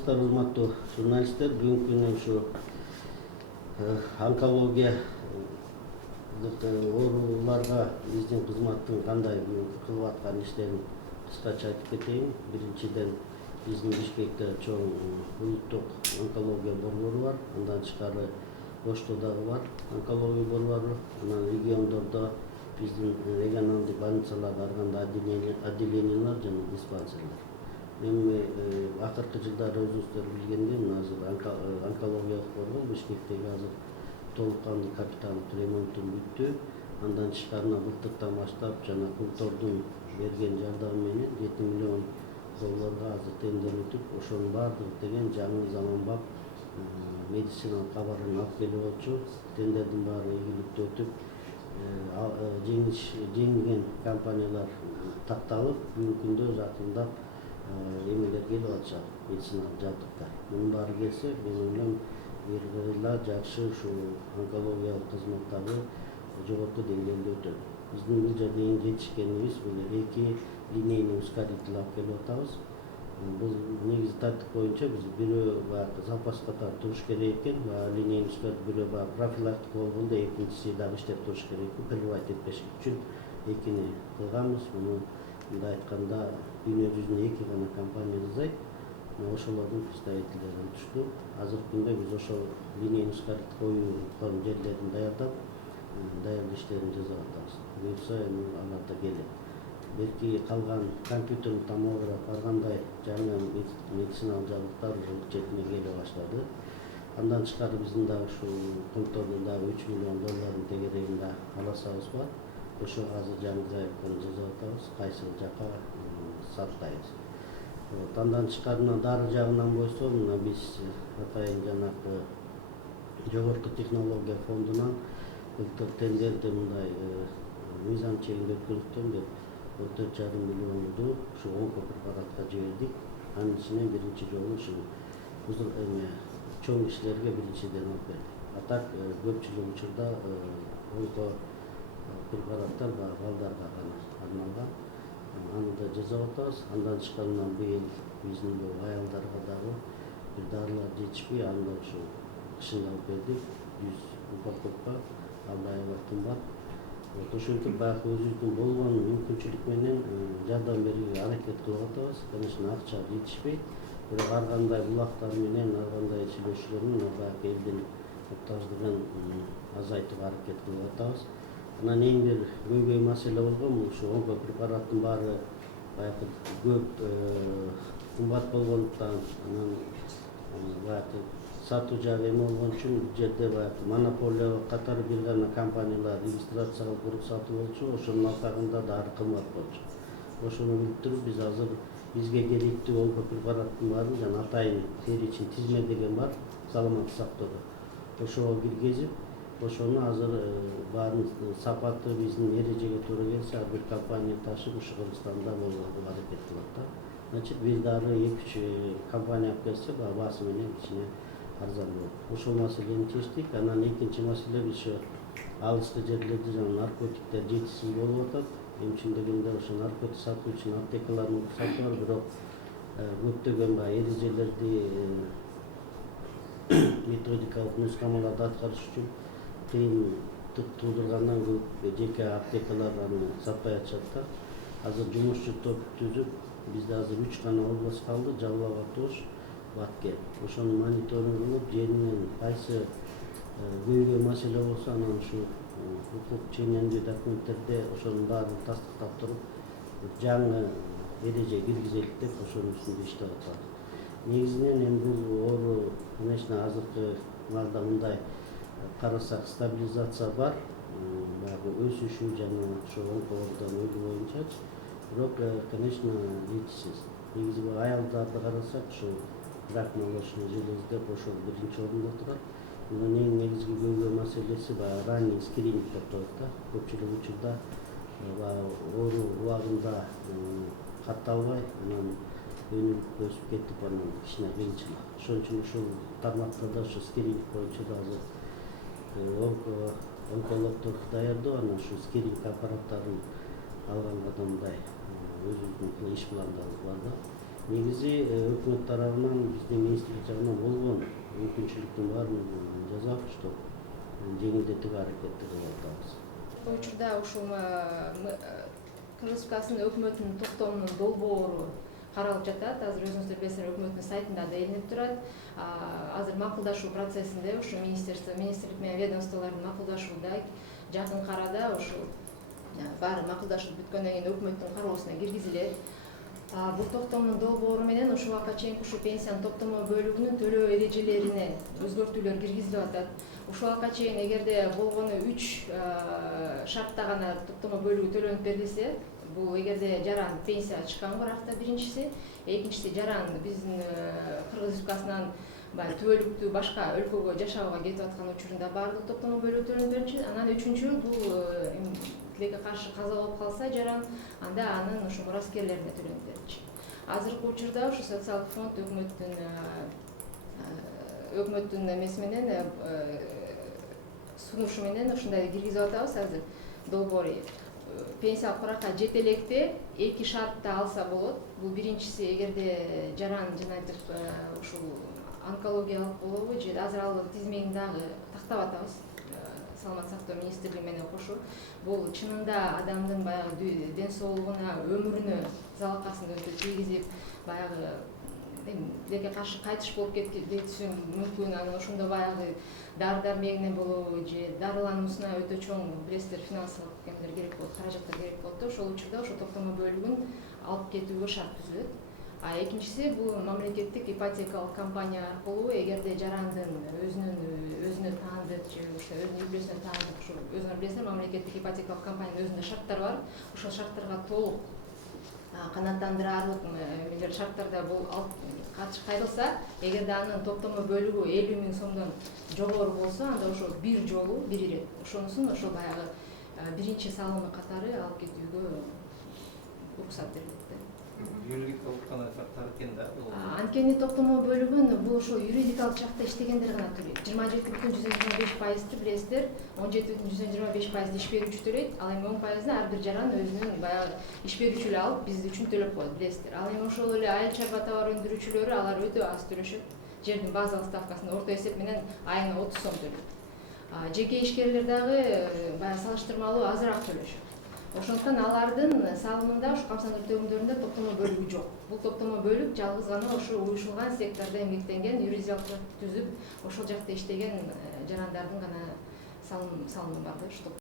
саламатсыздар урматтуу журналисттер. Бүгүнкү күнү ушу онкология ооруларга биздин кызматтын кандай кылып аткан иштерин кыскача айтып кетейин. Биринчиден, биздин Бишкекте чоң улуттук онкология борбору бар. Андан тышкары Ошто дагы бар онкология борбору. Анан региондордо биздин регионалдык больницаларда ар кандай отделениялар жана диспансерлер. Эми акыркы жылдары өзүңүздөр билгендей, азыр онкологиялык борбор Бишкектеги азыр толук кандуу капиталдык ремонтун бүттү. Андан тышкары былтыртан баштап жана Култордун берген жардамы менен 7 миллион долларга азыр тендер өтүп, ошонун баардыгы деген жаңы заманбап медициналык кабарын алып келип атчу. Тендердин баары ийгиликтүү өтүп, жеңген компаниялар такталып, бүгүнкү күндө жакындап эмелер келип атышат, медициналык жабдыктар. Мунун баары келсе, мен ойлойм, бир жакшы ушул онкологиялык кызматтарды жогорку деңгээлде өтөт. Биздин бул жерде эң жетишкенибиз бул 2 линейный ускоритель алып келип атабыз. Бул негизи тартип боюнча биз бирөө баягы запас катары туруш керек экен. Линейный ускоритель бирөө баягы профилактика болгондо, экинчиси дагы иштеп туруш керек экен. Прерывать этпеш үчүн экини кылганбыз. Муну мындай айтканда дүйнө жүзүнө 2 гана компания жасайт. Ошолордун представительдери өтүштү. Азыркы күндө биз ошол линейный ускоритель коюлган жерлерин даярдап, даярдоо иштерин жасап атабыз. Буюрса эми алар да келет. Белки калган компьютерлик томограф, ар кандай жаңы медициналык жабдыктар уже четине келе баштады. Андан тышкары биздин дагы ушул Култордун дагы 3 миллион долларын тегерегинде аласабыз бар. Ошого азыр жаңы заявканы жасап атабыз, кайсы жака саттайбыз. Андан тышкары дары жагынан койсо, мына биз атайын жанагы жогорку технология фондунан былтыр тендерди мындай мыйзам чегинде өткөрүлүптүр деп 4,5 миллионду ушу онкопрепаратка жибердик. Анын ичинен биринчи жолу ушул чоң иштерге биринчиден алып бердик. А так көпчүлүк учурда онко препараттар балдарга гана арналган. Аны да жасап атабыз. Андан тышкары быйыл биздин бул аялдарга дагы бир дарылар жетишпей, аны да ушул кышында алып бердик. 100 упаковка, ал да аябай кымбат. Ошентип баягы өзүбүздүн болгон мүмкүнчүлүк менен жардам берүүгө аракет кылып атабыз. Конечно, акча жетишпейт, бирок ар кандай булактар менен, ар кандай сүйлөшүүлөр менен баягы элдин муктаждыгын азайтууга аракет кылып атабыз. Анан эң бир көйгөй маселе болгон ушу онко препараттын баары баягы көп кымбат болгондуктан, анан баягы сатуу жагы эме болгон үчүн бул жерде баягы монополия катары бир гана компаниялар регистрация кылып сатып болчу, ошонун алкагында дары кымбат болчу. Ошону билип туруп биз азыр бизге керектүү онко препараттын баарын жана атайын перечень тизме деген бар саламаттык сактоодо. Ошого киргизип, ошону азыр баарын сапаты биздин эрежеге туура келсе, ар бир компания ташып ушу Кыргызстанда болгонго аракет кылат да. Значит, бир дары 2-3 компания алып келсе, баасы менен кичине арзан болот. Ошол маселени чечтик. Анан экинчи маселе биз алыскы жерлерде жана наркотиктер жетишсиз болуп атат. Чын дегенде ошо наркотик сатуу үчүн аптекалардын рұқсаты бар, бирок көптөгөн эрежелерди методикалык нускамаларды аткарыш үчүн кыйынтык туудургандан көп жеке аптекалар аны сатпай атышат да. Азыр жумушчу топ түзүп, бизде азыр 3 гана область калды: Жалал абад, Ош, Баткен. Ошону мониторинг кылып, жеринен кайсы көйгөй маселе болсо, анан ушу укук ченемдүү документтерде ошонун баарын тастыктап туруп, жаңы эреже киргизелик деп ошонун үстүндө иштеп атабыз. Негизинен эми бул оору, конечно, азыркы маалда мындай карасак стабилизация бар, баягы өсүшү жана ошо онкологдон өйдү боюнчачы. Бирок, конечно, жетишсиз. Негизи бул аялдарды карасак, ушул рак молочной железы деп ошол биринчи орунда турат. Мунун эң негизги көйгөй маселеси баягы ранний скрининг деп коет да. Көпчүлүк учурда оору убагында катталбай, анан өнүгүп өсүп кетип, анан кичине кыйынчылык. Ошон үчүн ушул тармактарда ошо скрининг боюнча да азыр онкологдор даярдоо, анан ушу скрининг аппараттарын алганга да мындай өзүбүздүн иш пландарыбыз бар да. негизи өкмөт тарабынан биздин министрлик жагынан болгон мүмкүнчүлүктүн баарын жасап, чтоб жеңилдетүүгө аракетти кылып атабыз. Бул учурда ушул Кыргыз Республикасынын өкмөтүнүн токтомунун долбоору каралып жатат. Азыр өзүңүздөр билесиздер, өкмөттүн сайтында да илинип турат. Азыр макулдашуу процессинде ушу министрлик менен ведомстволордун макулдашууда жакын арада ушу баары макулдашып бүткөндөн кийин өкмөттүн кароосуна киргизилет. Бул токтомдун долбоору менен ушул убакка чейинки ушу пенсиянын топтомо бөлүгүнүн төлөө эрежелерине өзгөртүүлөр киргизилип атат. Ушул убакка чейин эгерде болгону 3 шартта гана топтомо бөлүгү төлөнүп берилсе, бул эгерде жаран пенсия чыккан баракта биринчиси, экинчиси жаран биздин Кыргыз Республикасынан баягы түбөлүктүү башка өлкөгө жашоого кетип аткан учурунда баардык топтомо бөлүгү төлөнүп берилчү. Анан үчүнчү бул тилекке каршы каза болуп калса жаран, анда анын ушу мураскерлерине төлөнүп берилчү. Азыркы учурда ушу социалдык фонд өкмөттүн эмеси менен сунушу менен ушундай киргизип атабыз азыр долбоор. Пенсиялык баракка жете электе 2 шартта алса болот. Бул биринчиси, эгерде жаран жанагы ушул онкологиялык болобу же азыр ал тизмегин дагы тактап атабыз. Саламаттык сактоо министрлиги менен кошо. Бул чынында адамдын баягы ден соолугуна, өмүрүнө залалкасын тийгизип, баягы тилекке каршы кайтыш болуп кетиши мүмкүн. Анан ошондо баягы дары-дармегине болобу же дарылануусуна өтө чоң билесиздер финансылык эмелер керек болот, каражаттар керек болот да. Ошол учурда ошо токтомо бөлүгүн алып кетүүгө шарт түзүлөт. Экинчиси бул мамлекеттик ипотекалык компания аркылуу эгерде жарандын өзүнө таандык же өзүнүн үй-бүлөсүнө таандык, ушу өзүңөр билесиздер, мамлекеттик ипотекалык компаниянын өзүндө шарттары бар. Ошол шарттарга толук канааттандырарлык эмелер шарттарда бул кайрылса, эгерде анын топтомо бөлүгү 50 000 сомдон жогору болсо, анда ошо бир жолу бир ирет. Ошонусун ошо баягы биринчи салымы катары алып кетүүгө уруксат берилет. Юридикалык гана шарттар экен да. Анткени токтомо бөлүгүн бул ошо юридикалык жакта иштегендер гана төлөйт. 27,125% билесиздер, 17,125% иш берүүчү төлөйт. Ал эми 10%ны ар бир жаран өзүнүн баягы иш берүүчү эле алып биз үчүн төлөп коет, билесиздер. Ал эми ошол эле айыл чарба товар өндүрүүчүлөрү алар өтө аз төлөшөт. Жердин базалык ставкасын орто эсеп менен айына 30 сом төлөйт. Жеке ишкерлер дагы баягы салыштырмалуу азыраак төлөшөт. Ошондуктан алардын салымында ушу камсыздандыруу төгүмдөрүндө токтомо бөлүгү жок. Бул токтомо бөлүк жалгыз гана ушу уюшулган сектордо эмгектенген, юрисдикциялык түзүп, ошол жакта иштеген жарандардын гана салымы бар да, ушу